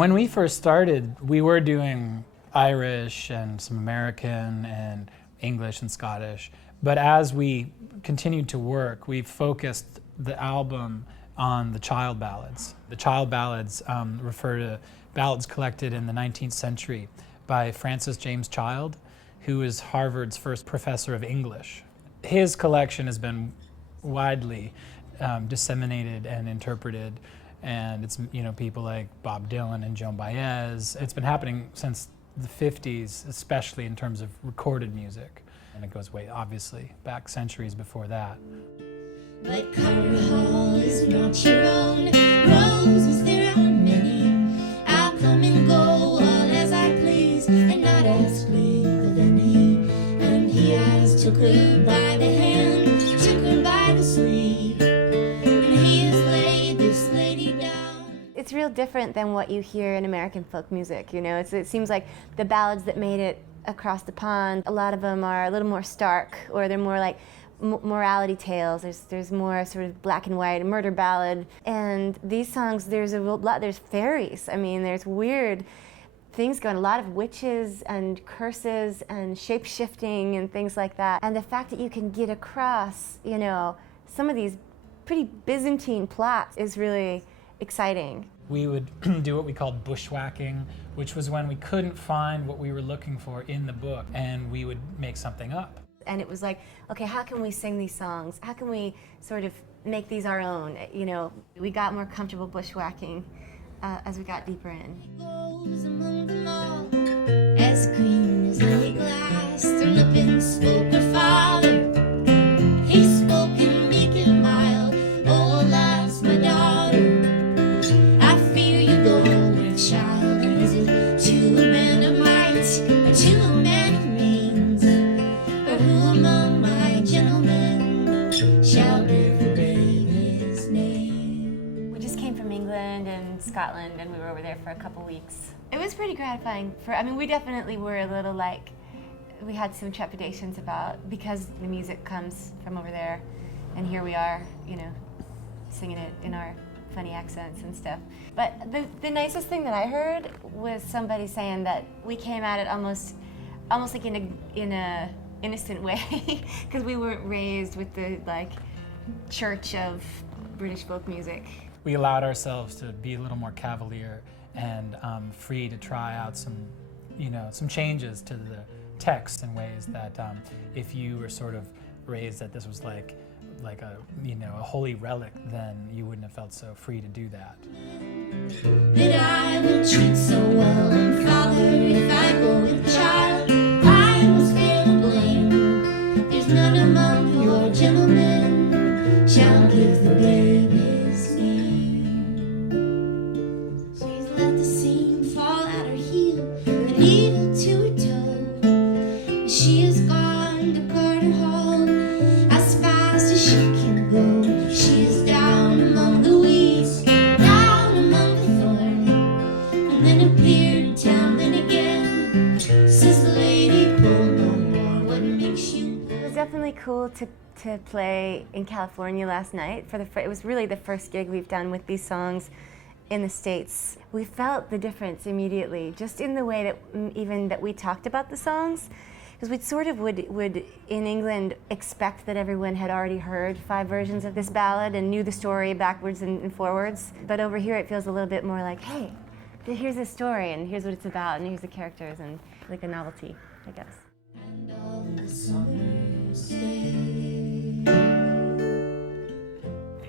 When we first started, we were doing Irish and some American and English and Scottish. But as we continued to work, we focused the album on the child ballads. The child ballads refer to ballads collected in the 19th century by Francis James Child, who is Harvard's first professor of English. His collection has been widely disseminated and interpreted, and it's people like Bob Dylan and Joan Baez. It's been happening since the 50s, especially in terms of recorded music, and it goes way, obviously, back centuries before that. But Carter Hall is not your own. Roses there are many. I'll come and go all as I please, and not ask leave of any. And he has took her by the hand, took her by the sleeve, and he has laid this lady down. It's real different than what you hear in American folk music, It seems like the ballads that made it across the pond, a lot of them are a little more stark, or they're more like morality tales. There's more sort of black and white, a murder ballad. And these songs, there's fairies. There's weird things going, a lot of witches and curses and shape-shifting and things like that. And the fact that you can get across, some of these pretty Byzantine plots is really exciting. We would do what we called bushwhacking, which was when we couldn't find what we were looking for in the book, and we would make something up. And it was like, okay, how can we sing these songs? How can we sort of make these our own? We got more comfortable bushwhacking as we got deeper in. He goes among them all, as green as any glass. Turned up and spoke her father. He spoke in meek and mild. Oh, alas, my daughter, I fear you go with child. And is it to a man of might, or to a man of means? Who among my gentlemen shall give the baby his name? We just came from England and Scotland, and we were over there for a couple weeks. It was pretty gratifying. We definitely were a little we had some trepidations because the music comes from over there, and here we are, singing it in our funny accents and stuff. But the nicest thing that I heard was somebody saying that we came at it almost like in a innocent way, because we weren't raised with the church of British folk music. We allowed ourselves to be a little more cavalier and free to try out some changes to the text in ways that if you were sort of raised that this was like a holy relic, then you wouldn't have felt so free to do that. That I will treat so well, and Father, if I go with child, I must fear the blame. There's none among your gentlemen shall give the baby his name. She's let the seam fall at her heel, the needle to her toe. She is gone to Carter Hall as fast as she can go. She is down among the weeds, down among the thorn, and then appeared town then again. Says the lady, pull no more. What makes you? It was definitely cool to play in California last night. It was really the first gig we've done with these songs in the States. We felt the difference immediately, just in the way that we talked about the songs. Because we sort of would in England expect that everyone had already heard 5 versions of this ballad and knew the story backwards and forwards. But over here it feels a little bit more like, hey, here's the story and here's what it's about and here's the characters, and like a novelty, I guess. And all the summer's day.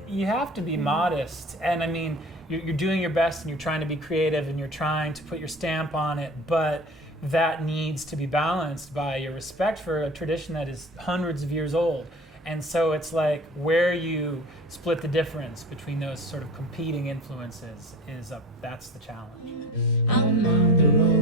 You have to be modest, and you're doing your best and you're trying to be creative and you're trying to put your stamp on it, but that needs to be balanced by your respect for a tradition that is hundreds of years old. And so it's like where you split the difference between those sort of competing influences that's the challenge. I'm on the road.